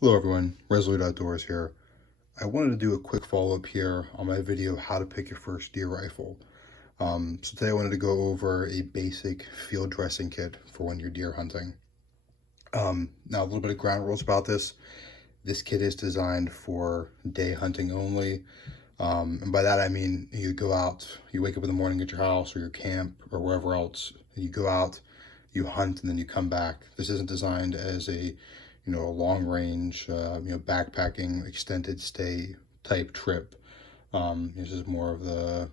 Hello everyone, Resolute Outdoors here. I wanted to do a quick follow-up here on my video, how to pick your first deer rifle. So today I wanted to go over a basic field dressing kit for when you're deer hunting. Now a little bit of ground rules about this. This kit is designed for day hunting only. And by that I mean you go out, you wake up in the morning at your house or your camp or wherever else, you go out, you hunt, and then you come back. This isn't designed as a a long range, backpacking, extended stay type trip. This is more of the,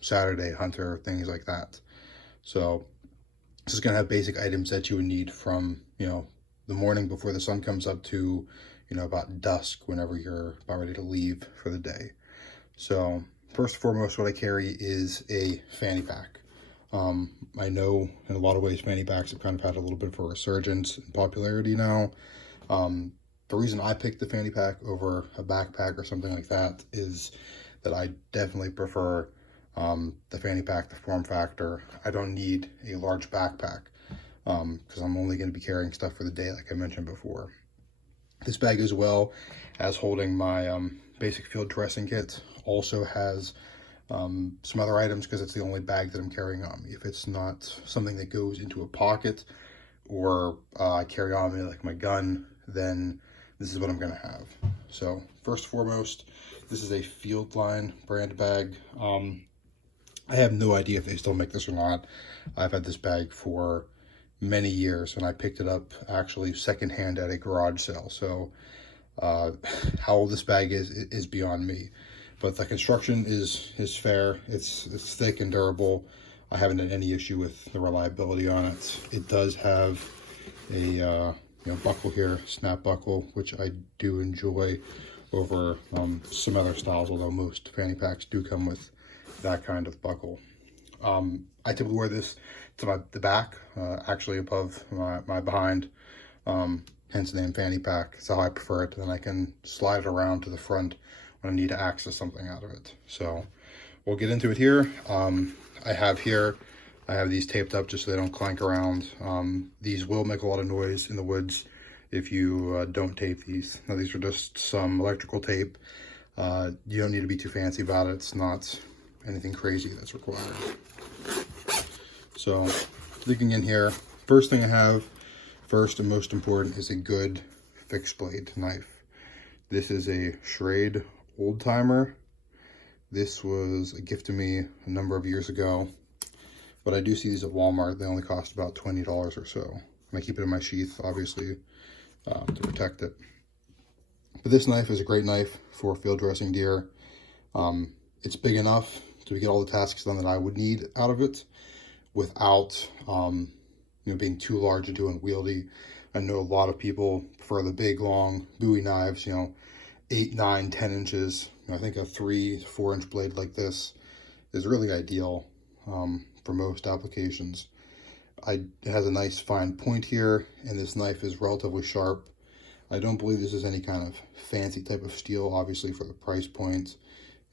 Saturday hunter, things like that. So this is going to have basic items that you would need from, the morning before the sun comes up to, about dusk whenever you're about ready to leave for the day. So first and foremost, what I carry is a fanny pack. I know in a lot of ways fanny packs have kind of had a little bit of a resurgence in popularity now. The reason I picked the fanny pack over a backpack or something like that is that I definitely prefer the fanny pack, the form factor. I don't need a large backpack because I'm only going to be carrying stuff for the day, like I mentioned before. This bag as well as holding my basic field dressing kit also has some other items because it's the only bag that I'm carrying on me. If it's not something that goes into a pocket or I carry on me like my gun, then this is what I'm going to have. So first and foremost, this is a Fieldline brand bag. I have no idea if they still make this or not. I've had this bag for many years and I picked it up actually secondhand at a garage sale. So how old this bag is beyond me. But the construction is fair. It's thick and durable. I haven't had any issue with the reliability on it. It does have a buckle here, snap buckle, which I do enjoy over some other styles, although most fanny packs do come with that kind of buckle. I typically wear this to the back, actually above my behind, hence the name fanny pack. It's how I prefer it. Then I can slide it around to the front when I need to access something out of it. So we'll get into it here. I have these taped up just so they don't clank around. These will make a lot of noise in the woods if you don't tape these. Now these are just some electrical tape. You don't need to be too fancy about it. It's not anything crazy that's required. So digging in here, first thing I have, first and most important, is a good fixed blade knife. This is a Schrade Old Timer. This was a gift to me a number of years ago, but I do see these at Walmart. They only cost about $20 or so. And I keep it in my sheath, obviously, to protect it. But this knife is a great knife for field dressing deer. It's big enough to get all the tasks done that I would need out of it without being too large and too unwieldy. I know a lot of people prefer the big, long Bowie knives, 8, 9, 10 inches. I think a 3-4 inch blade like this is really ideal for most applications. It has a nice fine point here, and this knife is relatively sharp. I don't believe this is any kind of fancy type of steel, obviously, for the price point,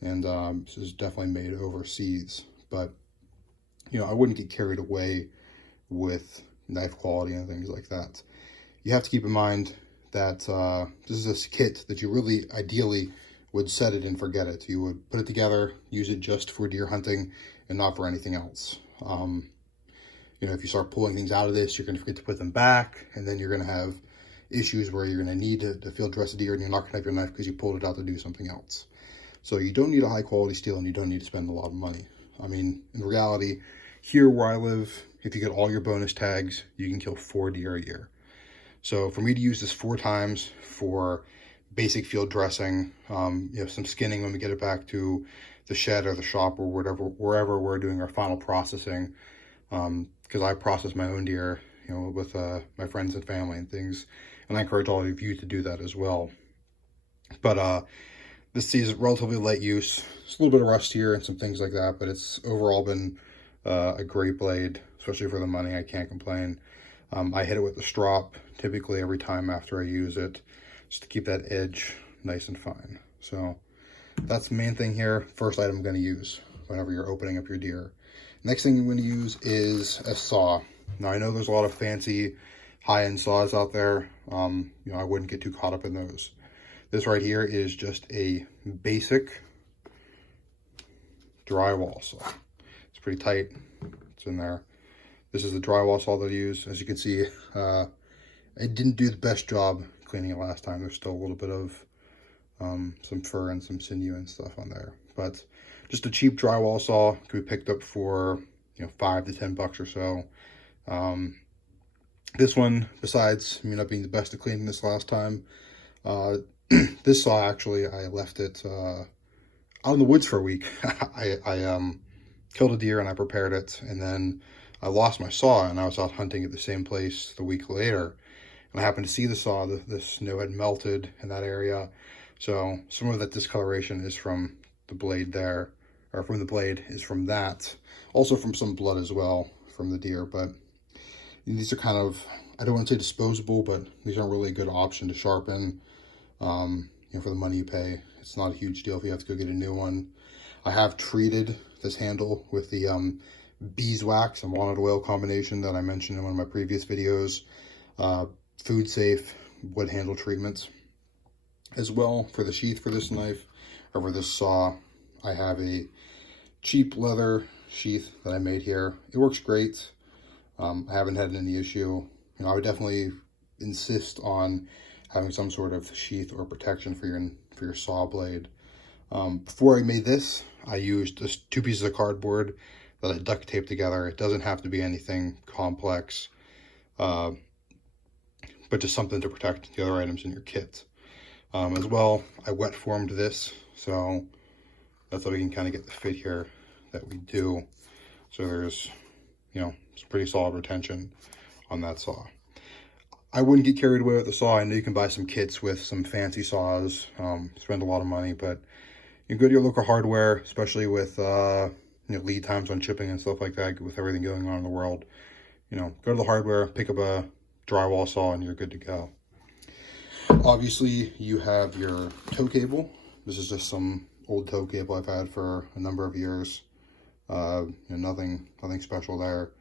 and this is definitely made overseas. But I wouldn't get carried away with knife quality and things like that. You have to keep in mind that this is a kit that you really ideally would set it and forget it. You would put it together, use it just for deer hunting and not for anything else. If you start pulling things out of this, you're going to forget to put them back, and then you're going to have issues where you're going to need to field dress a deer and you're not going to have your knife because you pulled it out to do something else. So you don't need a high quality steel and you don't need to spend a lot of money. I mean, in reality, here where I live, if you get all your bonus tags, you can kill 4 deer a year. So for me to use this 4 times for basic field dressing, some skinning when we get it back to the shed or the shop or wherever we're doing our final processing, because I process my own deer, with my friends and family and things, and I encourage all of you to do that as well. But this is relatively light use. It's a little bit of rust here and some things like that, but it's overall been a great blade, especially for the money. I can't complain. I hit it with a strop typically every time after I use it, just to keep that edge nice and fine. So that's the main thing here. First item I'm going to use whenever you're opening up your deer. Next thing I'm going to use is a saw. Now I know there's a lot of fancy high-end saws out there, I wouldn't get too caught up in those. This right here is just a basic drywall saw. It's pretty tight. It's in there. This is the drywall saw that I use. As you can see, I didn't do the best job cleaning it last time. There's still a little bit of some fur and some sinew and stuff on there. But just a cheap drywall saw can be picked up for, $5 to $10 or so. This one, besides me not being the best at cleaning this last time, this saw actually, I left it out in the woods for a week. I killed a deer and I prepared it, and then I lost my saw and I was out hunting at the same place the week later. And I happened to see the saw, the snow had melted in that area. So some of that discoloration is from the blade there, or from the blade is from that. Also from some blood as well from the deer, but these are kind of, I don't want to say disposable, but these aren't really a good option to sharpen, for the money you pay. It's not a huge deal if you have to go get a new one. I have treated this handle with the beeswax and walnut oil combination that I mentioned in one of my previous videos. Food safe wood handle treatments. As well, for the sheath for this knife, or for this saw, I have a cheap leather sheath that I made here. It works great. I haven't had any issue. I would definitely insist on having some sort of sheath or protection for your saw blade. Before I made this, I used just 2 pieces of cardboard that I duct taped together. It doesn't have to be anything complex, but just something to protect the other items in your kit. As well, I wet formed this, so that's how we can kind of get the fit here that we do. So there's, some pretty solid retention on that saw. I wouldn't get carried away with the saw. I know you can buy some kits with some fancy saws, spend a lot of money, but you go to your local hardware, especially with lead times on shipping and stuff like that, with everything going on in the world. Go to the hardware, pick up a drywall saw, and you're good to go. Obviously, you have your tow cable. This is just some old tow cable I've had for a number of years. Nothing special there.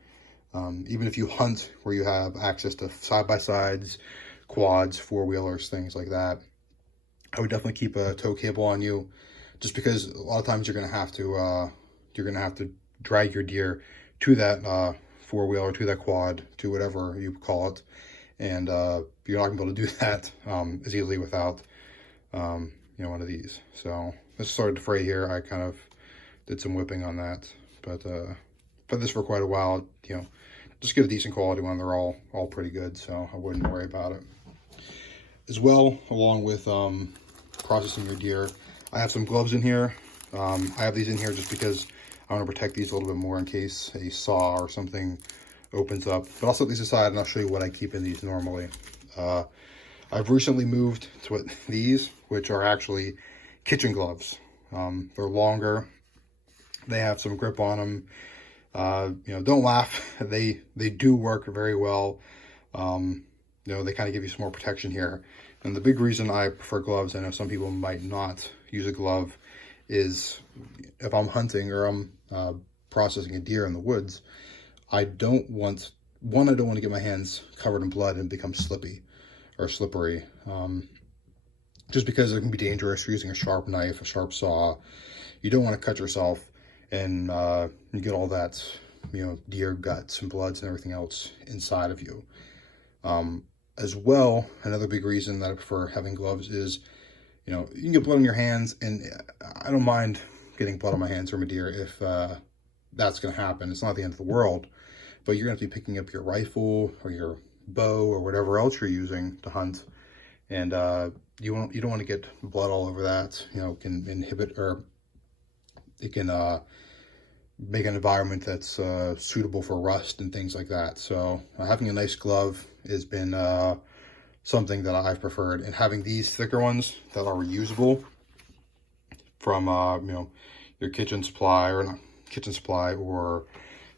Even if you hunt where you have access to side-by-sides, quads, four-wheelers, things like that, I would definitely keep a tow cable on you, just because a lot of times you're gonna have to drag your deer to that four-wheeler, to that quad, to whatever you call it, and you're not gonna be able to do that as easily without one of these. So this started to fray here. I kind of did some whipping on that, but put this for quite a while. Just get a decent quality one. They're all pretty good, so I wouldn't worry about it. As well, along with processing your deer, I have some gloves in here. I have these in here just because I want to protect these a little bit more in case a saw or something opens up. But I'll set these aside and I'll show you what I keep in these normally. I've recently moved to these, which are actually kitchen gloves. They're longer. They have some grip on them. Don't laugh. They do work very well. They kind of give you some more protection here. And the big reason I prefer gloves, I know some people might not use a glove, is if I'm hunting or I'm processing a deer in the woods, I don't want to get my hands covered in blood and become slippy or slippery. Just because it can be dangerous. You're using a sharp knife, a sharp saw. You don't want to cut yourself and you get all that, deer guts and bloods and everything else inside of you. As well, another big reason that I prefer having gloves is, you can get blood on your hands, and I don't mind getting blood on my hands from a deer if that's going to happen. It's not the end of the world, but you're going to be picking up your rifle or your bow or whatever else you're using to hunt, and you don't want to get blood all over that. It can inhibit, or it can make an environment that's suitable for rust and things like that. So having a nice glove has been something that I've preferred, and having these thicker ones that are reusable from your kitchen supply, or not kitchen supply, or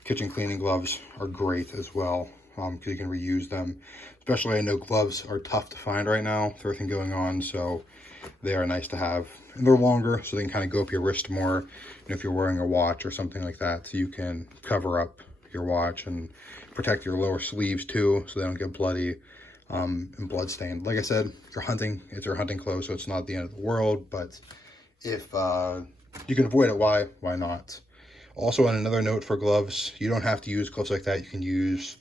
kitchen cleaning gloves are great as well, because you can reuse them. Especially, I know gloves are tough to find right now with everything going on, so they are nice to have. And they're longer, so they can kind of go up your wrist more. If you're wearing a watch or something like that, so you can cover up your watch, and protect your lower sleeves too, so they don't get bloody and blood stained. Like I said, you're hunting, it's your hunting clothes, so it's not the end of the world, but if you can avoid it, why not? Also, on another note for gloves, you don't have to use gloves like that. You can use,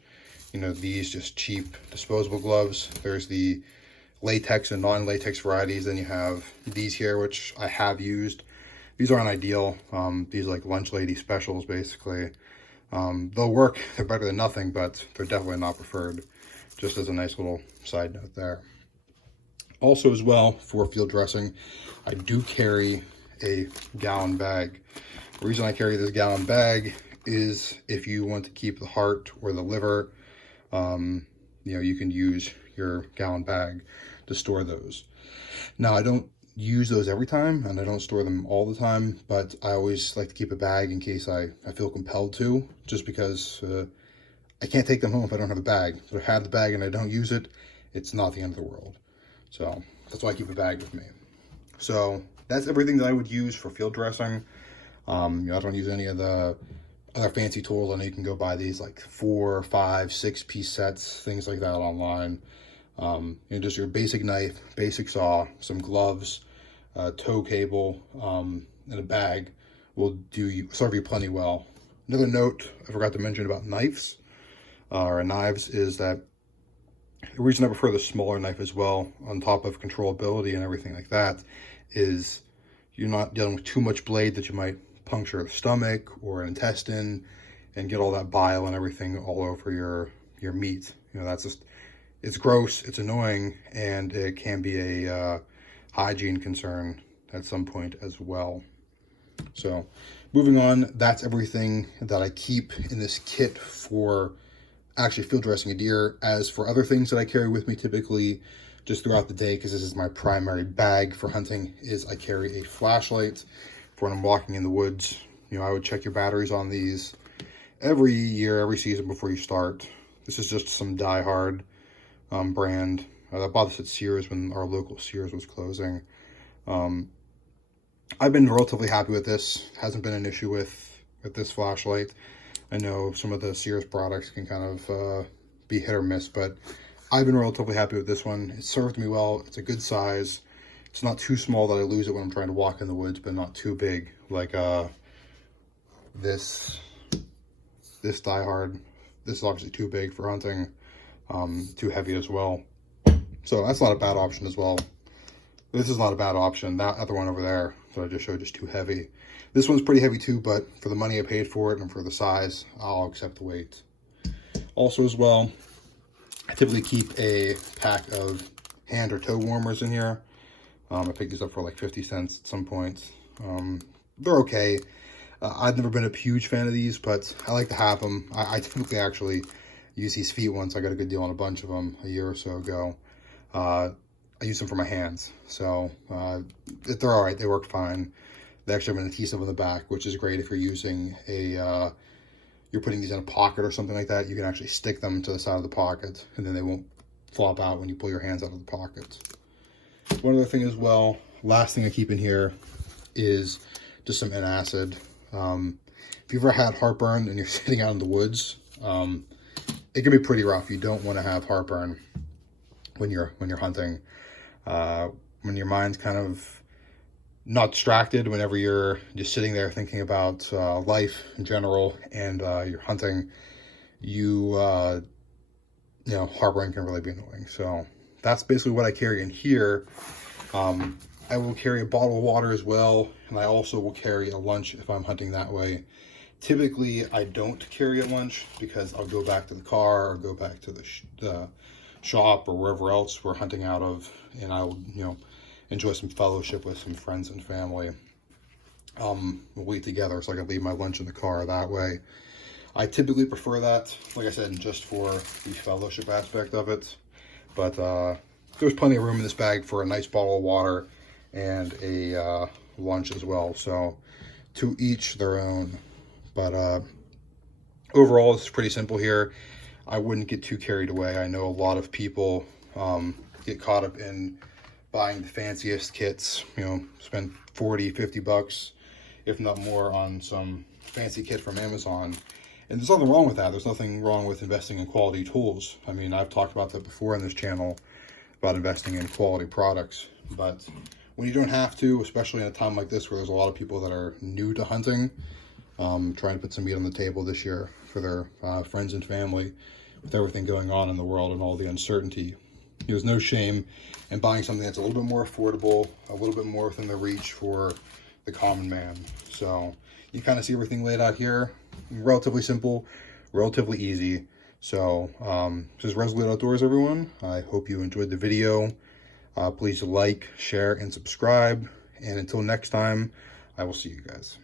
you know, these just cheap disposable gloves. There's the latex and non-latex varieties. Then you have these here, which I have used. These aren't ideal. These are like lunch lady specials, basically. They'll work. They're better than nothing, but they're definitely not preferred. Just as a nice little side note there. Also, as well, for field dressing, I do carry a gallon bag. The reason I carry this gallon bag is if you want to keep the heart or the liver, you know, you can use your gallon bag to store those. Now, I don't use those every time, and I don't store them all the time, but I always like to keep a bag in case I feel compelled to, just because I can't take them home if I don't have a bag. So if I have the bag and I don't use it, it's not the end of the world. So that's why I keep a bag with me. So that's everything that I would use for field dressing. You know, I don't use any of the other fancy tools. I know you can go buy these like 4, 5, 6 piece sets, things like that online. You know, just your basic knife, basic saw, some gloves, tow cable, and a bag will serve you plenty well. Another note I forgot to mention about knives is that the reason I prefer the smaller knife as well, on top of controllability and everything like that, is you're not dealing with too much blade that you might puncture the stomach or an intestine and get all that bile and everything all over your meat. You know, that's just, it's gross, it's annoying, and it can be a hygiene concern at some point as well. So moving on, that's everything that I keep in this kit for actually field dressing a deer. As for other things that I carry with me typically just throughout the day, because this is my primary bag for hunting, is I carry a flashlight for when I'm walking in the woods. You know, I would check your batteries on these every year, every season before you start. This is just some Die Hard brand. I bought this at Sears when our local Sears was closing. I've been relatively happy with this. Hasn't been an issue with this flashlight. I know some of the Sears products can kind of be hit or miss, but I've been relatively happy with this one. It served me well. It's a good size. It's not too small that I lose it when I'm trying to walk in the woods, but not too big like this Die Hard. This is obviously too big for hunting, too heavy as well. So that's not a bad option as well. This is not a bad option. That other one over there that I just showed is too heavy. This one's pretty heavy too, but for the money I paid for it and for the size, I'll accept the weight. Also as well, I typically keep a pack of hand or toe warmers in here. I picked these up for like 50 cents at some point. They're okay. I've never been a huge fan of these, but I like to have them. I typically actually use these feet ones. I got a good deal on a bunch of them a year or so ago. I use them for my hands, so they're all right. They work fine. They actually have an adhesive on the back, which is great if you're using you're putting these in a pocket or something like that. You can actually stick them to the side of the pocket, and then they won't flop out when you pull your hands out of the pocket. One other thing as well, last thing I keep in here is just some antacid. If you've ever had heartburn and you're sitting out in the woods, it can be pretty rough. You don't want to have heartburn when you're hunting. When your mind's kind of not distracted, whenever you're just sitting there thinking about life in general and you're hunting, you know, heartburn can really be annoying. So that's basically what I carry in here. I will carry a bottle of water as well, and I also will carry a lunch if I'm hunting that way. Typically, I don't carry a lunch because I'll go back to the car or go back to the shop or wherever else we're hunting out of, and I'll, you know, enjoy some fellowship with some friends and family. We'll eat together, so I can leave my lunch in the car that way. I typically prefer that, like I said, just for the fellowship aspect of it. But there's plenty of room in this bag for a nice bottle of water and a lunch as well. So to each their own. But overall, it's pretty simple here. I wouldn't get too carried away. I know a lot of people get caught up in buying the fanciest kits, you know, spend 40, 50 bucks, if not more, on some fancy kit from Amazon. And there's nothing wrong with that. There's nothing wrong with investing in quality tools. I mean, I've talked about that before on this channel, about investing in quality products. But when you don't have to, especially in a time like this where there's a lot of people that are new to hunting, trying to put some meat on the table this year for their friends and family, with everything going on in the world and all the uncertainty, there's no shame in buying something that's a little bit more affordable, a little bit more within the reach for the common man. So you kind of see everything laid out here. Relatively simple, relatively easy. So this is Resolute Outdoors, everyone. I hope you enjoyed the video. Please like, share, and subscribe. And until next time, I will see you guys.